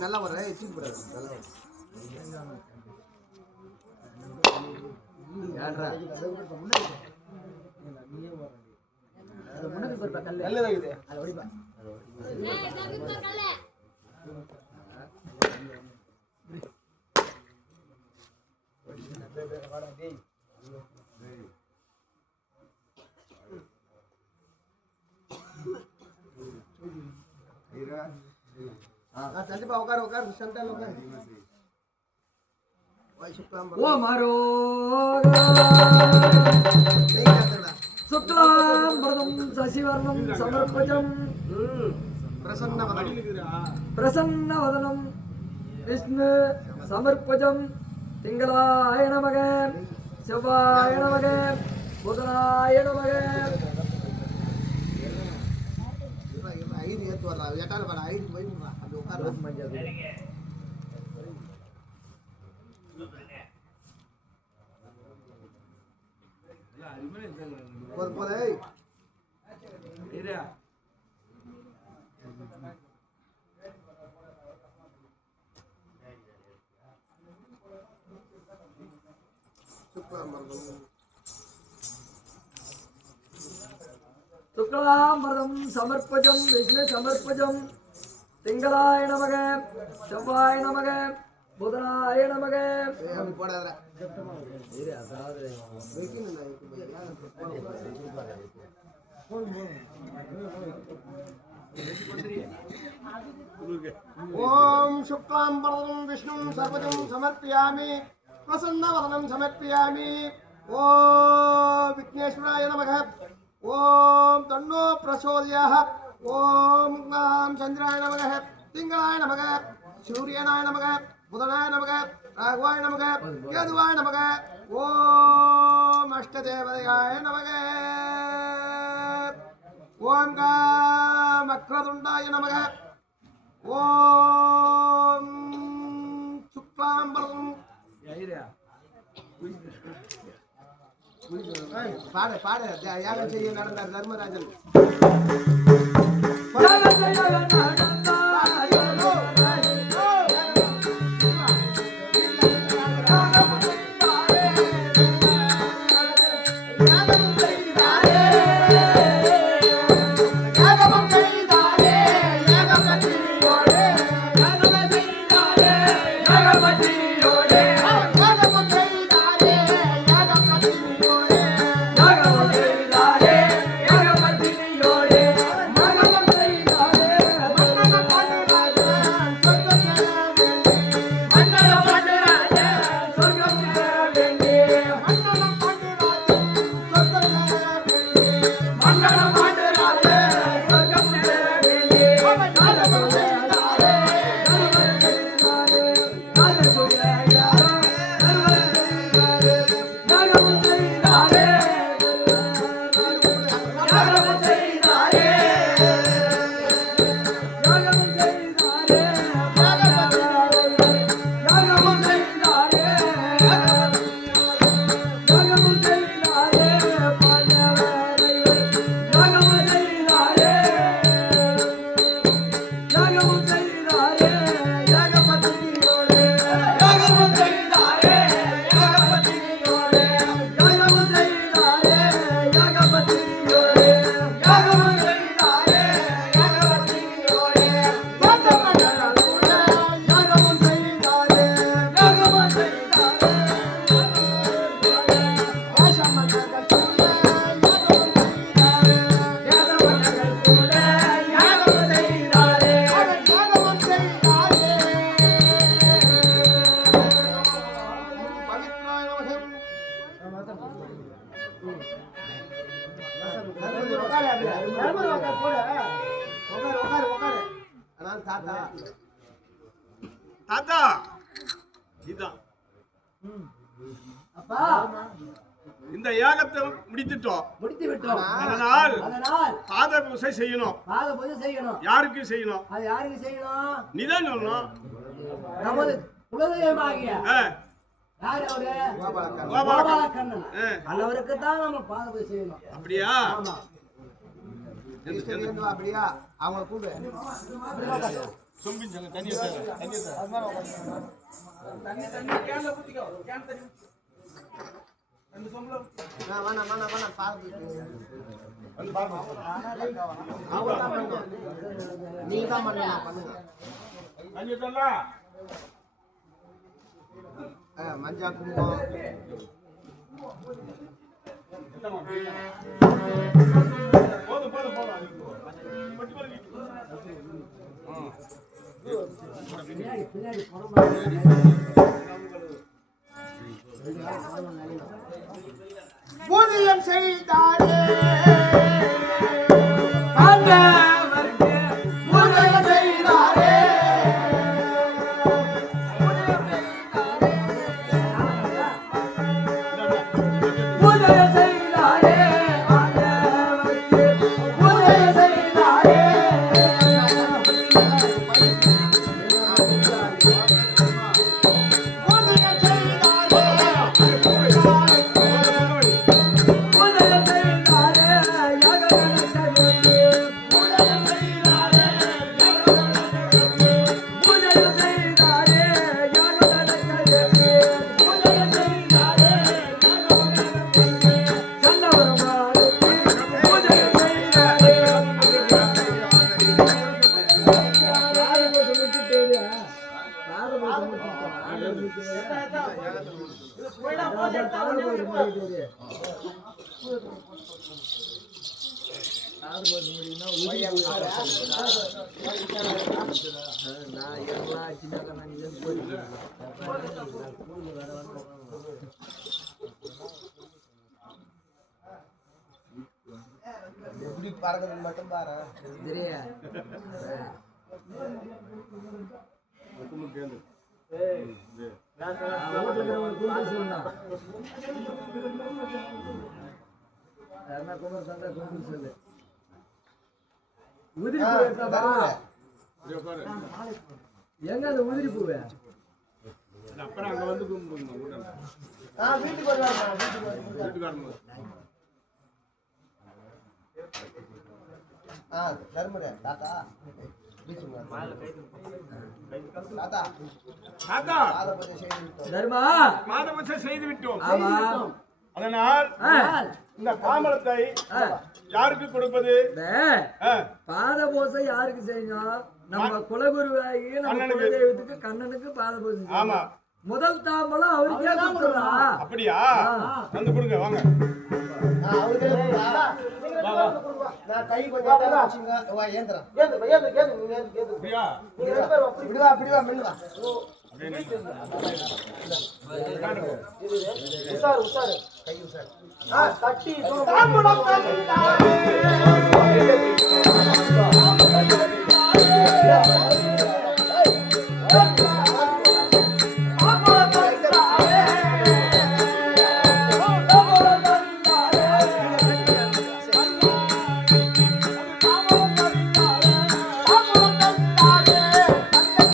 நல்லா வர संदीप उकार उकार संतान उकार ओ मारो शुक्लां वरदं शशिवर्णं समर्पजं प्रसन्नवदनं विष्णु समर्पजं तिंगलाय नमः शिवाय नमः बुधनाय नमः शुक्लांबरदं समर्पजं विष्णु समर्पजं तिंगलाय नमः शिवाय नमः बुधनाय नमः ओम शुक्लांबरदं विष्णु सर्वजं समर्पयामि प्रसन्नवदनं समर्पयामि ओम विघ्नेश्वराय नमः ओम तन्नो प्रचोदयाः ओम नाम चंद्राय नमः तिंगलाय नमः सूर्याय नमः बुधनाय नमः राघवाय नमः केतुवाय नमः ओम अष्टदेवताय नमः ओम वक्रतुंडाय नमः ओम शुक्लांबरदं पाड़ पाड़ यागम चाहिए நடந்தார் தர்மராஜன் தாத்தா இதான் அப்பா இந்த யாகத்தை முடித்து விட்டோம் அதனால் பாத பூஜை செய்யணும் யாருக்கு செய்யணும் நீதான் சொல்லணும் நமது குலதெய்வமாகிய யார் அவரு கோபாலக்கண்ணன் அவருக்கு தான் நம்ம பாத பூஜை செய்யணும் அப்படியா கிருஷ்ணன் இருந்து வா அப்படியா அவங்கள கூப்பிடு தண்ணி கேன்ல ஊத்திக்கோ கேன் தண்ணி ரெண்டு சொம்பளம் வேணாம் பாருங்க நீங்க தான் பண்ணுங்க மஞ்சா குங்குமம் ஊதியம் செய்தாரே எப்படி பறக்கிறது மட்டும் பாரு தெரியா எங்க அந்த உதிரி பூவே அப்புறம் அங்க வந்து வீட்டுக்கு வருவாங்க தர்மரே தாத்தா தர்மா மாதபூஜை செய்து விட்டோம். அதனால் இந்த தாமரத்தை யாருக்கு கொடுப்பது? பாதபூசை யாருக்கு செய்யணும்? நம்ம குலகுருவாகி நம்ம குலதெய்வத்துக்கு கண்ணனுக்கு பாதபூசை. ஆமா, முதல் தாம்பலம் அவருக்கே கொடுக்கலாம். அப்படியா? வந்து கொடுங்க வாங்க. நான் கை கொஞ்சம் வச்சுங்க. வா ஏந்திரா. விடுவா விடுவா மெல்லுவா. உசார் உசார் கை உசார். தட்டி